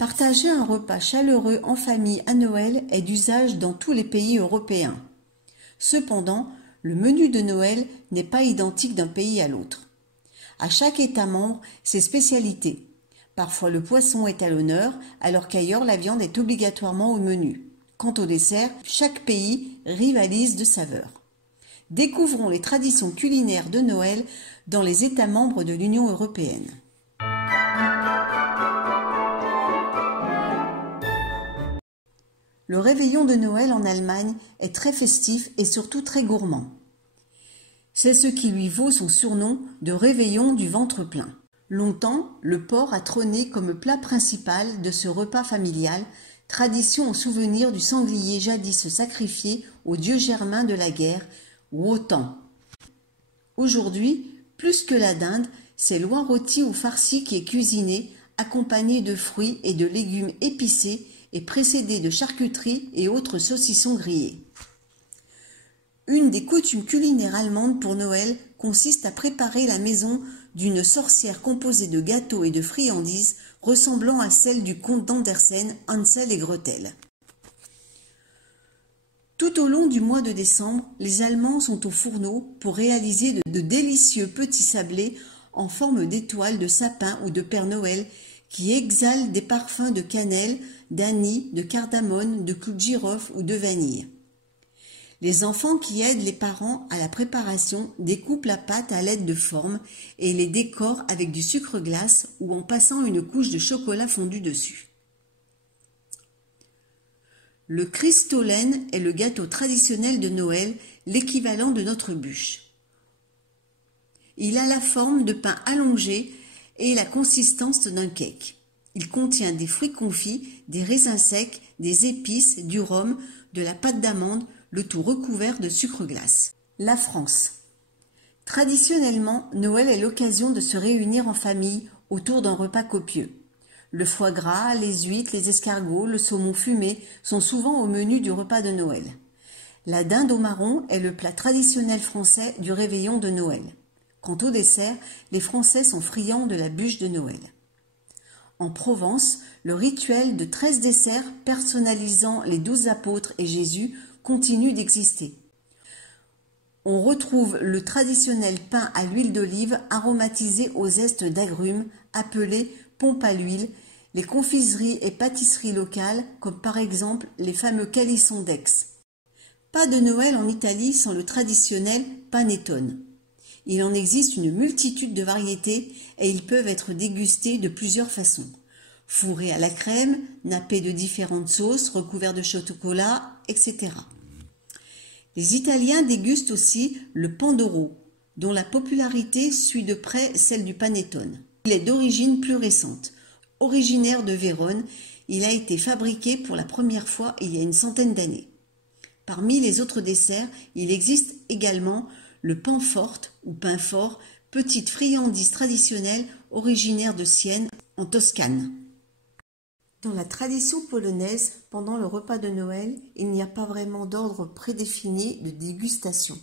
Partager un repas chaleureux en famille à Noël est d'usage dans tous les pays européens. Cependant, le menu de Noël n'est pas identique d'un pays à l'autre. À chaque État membre, ses spécialités. Parfois le poisson est à l'honneur, alors qu'ailleurs la viande est obligatoirement au menu. Quant au dessert, chaque pays rivalise de saveurs. Découvrons les traditions culinaires de Noël dans les États membres de l'Union européenne. Le réveillon de Noël en Allemagne est très festif et surtout très gourmand. C'est ce qui lui vaut son surnom de réveillon du ventre plein. Longtemps, le porc a trôné comme plat principal de ce repas familial, tradition en souvenir du sanglier jadis sacrifié au dieu germain de la guerre, Wotan. Aujourd'hui, plus que la dinde, c'est l'oie rôti ou farci qui est cuisiné, accompagné de fruits et de légumes épicés et précédé de charcuterie et autres saucissons grillés. Une des coutumes culinaires allemandes pour Noël consiste à préparer la maison d'une sorcière composée de gâteaux et de friandises ressemblant à celle du conte d'Andersen, Hansel et Gretel. Tout au long du mois de décembre, les Allemands sont au fourneau pour réaliser de délicieux petits sablés en forme d'étoiles de sapin ou de Père Noël qui exhalent des parfums de cannelle, d'anis, de cardamone, de clous de girofle ou de vanille. Les enfants qui aident les parents à la préparation découpent la pâte à l'aide de formes et les décorent avec du sucre glace ou en passant une couche de chocolat fondu dessus. Le Christstollen est le gâteau traditionnel de Noël, l'équivalent de notre bûche. Il a la forme de pain allongé et la consistance d'un cake. Il contient des fruits confits, des raisins secs, des épices, du rhum, de la pâte d'amande, le tout recouvert de sucre glace. La France. Traditionnellement, Noël est l'occasion de se réunir en famille autour d'un repas copieux. Le foie gras, les huîtres, les escargots, le saumon fumé sont souvent au menu du repas de Noël. La dinde au marron est le plat traditionnel français du réveillon de Noël. Quant au dessert, les Français sont friands de la bûche de Noël. En Provence, le rituel de 13 desserts personnalisant les 12 apôtres et Jésus continue d'exister. On retrouve le traditionnel pain à l'huile d'olive aromatisé aux zestes d'agrumes appelé pompe à l'huile, les confiseries et pâtisseries locales comme par exemple les fameux calissons d'Aix. Pas de Noël en Italie sans le traditionnel panettone. Il en existe une multitude de variétés et ils peuvent être dégustés de plusieurs façons. Fourrés à la crème, nappés de différentes sauces, recouverts de chocolat, etc. Les Italiens dégustent aussi le pandoro, dont la popularité suit de près celle du panettone. Il est d'origine plus récente. Originaire de Vérone, il a été fabriqué pour la première fois il y a une centaine d'années. Parmi les autres desserts, il existe également le pain-fort ou pain fort, petite friandise traditionnelle originaire de Sienne, en Toscane. Dans la tradition polonaise, pendant le repas de Noël, il n'y a pas vraiment d'ordre prédéfini de dégustation.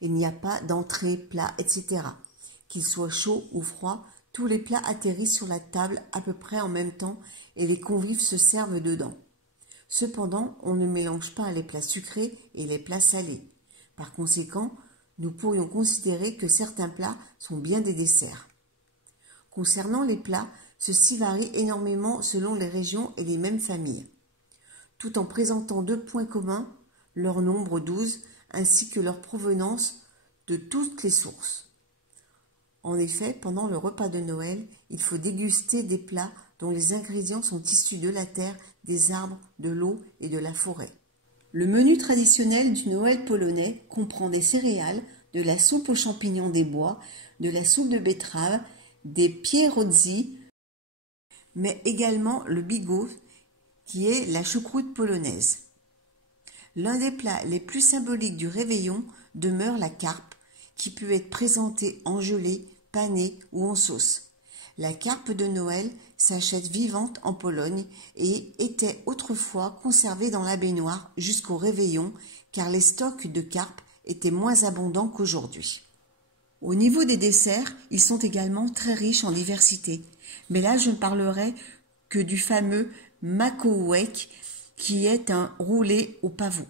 Il n'y a pas d'entrée, plat, etc. Qu'il soit chaud ou froid, tous les plats atterrissent sur la table à peu près en même temps et les convives se servent dedans. Cependant, on ne mélange pas les plats sucrés et les plats salés. Par conséquent, nous pourrions considérer que certains plats sont bien des desserts. Concernant les plats, ceux-ci varient énormément selon les régions et les mêmes familles, tout en présentant deux points communs, leur nombre 12, ainsi que leur provenance de toutes les sources. En effet, pendant le repas de Noël, il faut déguster des plats dont les ingrédients sont issus de la terre, des arbres, de l'eau et de la forêt. Le menu traditionnel du Noël polonais comprend des céréales, de la soupe aux champignons des bois, de la soupe de betterave, des pierogi, mais également le bigos, qui est la choucroute polonaise. L'un des plats les plus symboliques du réveillon demeure la carpe, qui peut être présentée en gelée, panée ou en sauce. La carpe de Noël s'achète vivante en Pologne et était autrefois conservée dans la baignoire jusqu'au réveillon, car les stocks de carpe étaient moins abondants qu'aujourd'hui. Au niveau des desserts, ils sont également très riches en diversité, mais là je ne parlerai que du fameux makowek qui est un roulé au pavot.